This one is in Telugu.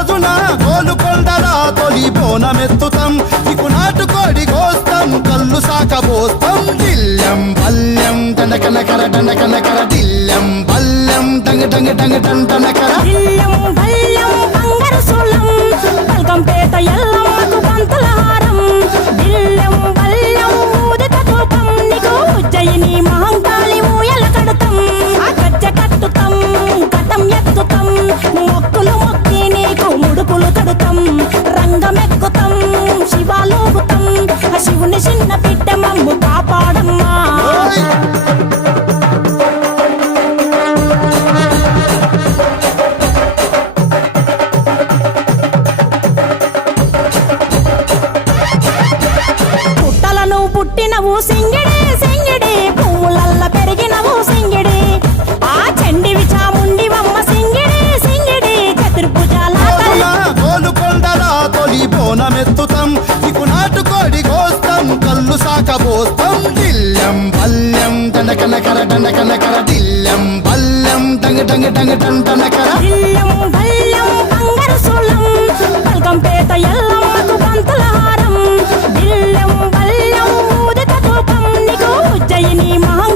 రోజున గోలుకొండల తొలి బోనమెత్తుతాం నీకు నాటుకోడి కోస్తాం కళ్ళు సాకబోస్తాం దిల్లం బల్లం దండకనకర దండకనకర దిల్లం బల్లం డంగ డంగ డంగ డండనకర దిల్లం బల్లం బంగారు సోలం బల్కంపేట ఎల్లమ్మకు పంతుల హారం దిల్లం బల్లం ఊదిత ధూపం నీకు ఉజ్జయిని మహంకాళి ఊయల కడతాం ఆ గజ్జ కట్టుతాం కటం ఎత్తుతాం మొక్కులు మొక్కి నీకు ముడుపులు కడుతాం రంగమెక్కుతాం శివాలోగుతాం ఆ శివుని చిన్న బిడ్డ మమ్ము కాపాడమ్మా పుట్టినవు సింగిడి సింగిడి పువ్వులల్ల పెరిగినవు సింగిడి ఆ చండివి చాముండివమ్మ సింగిడి సింగిడి చతుర్భుజాల గోలుకొండల తొలి బోనమెత్తుతాం నీకు నాటుకోడి కోస్తాం కళ్ళు సాకబోస్తాం దిల్లం బల్లం దండకనకర దండకనకర దిల్లం బల్లం డంగ డంగ డంగ డండనకర దిల్లం బల్లం బంగారు సోలం బల్కంపేట ఎల్లమ్మకు పంతుల హారం దిల్లం బల్లం ఊదిత ధూపం నీకు ఉజ్జయిని మహా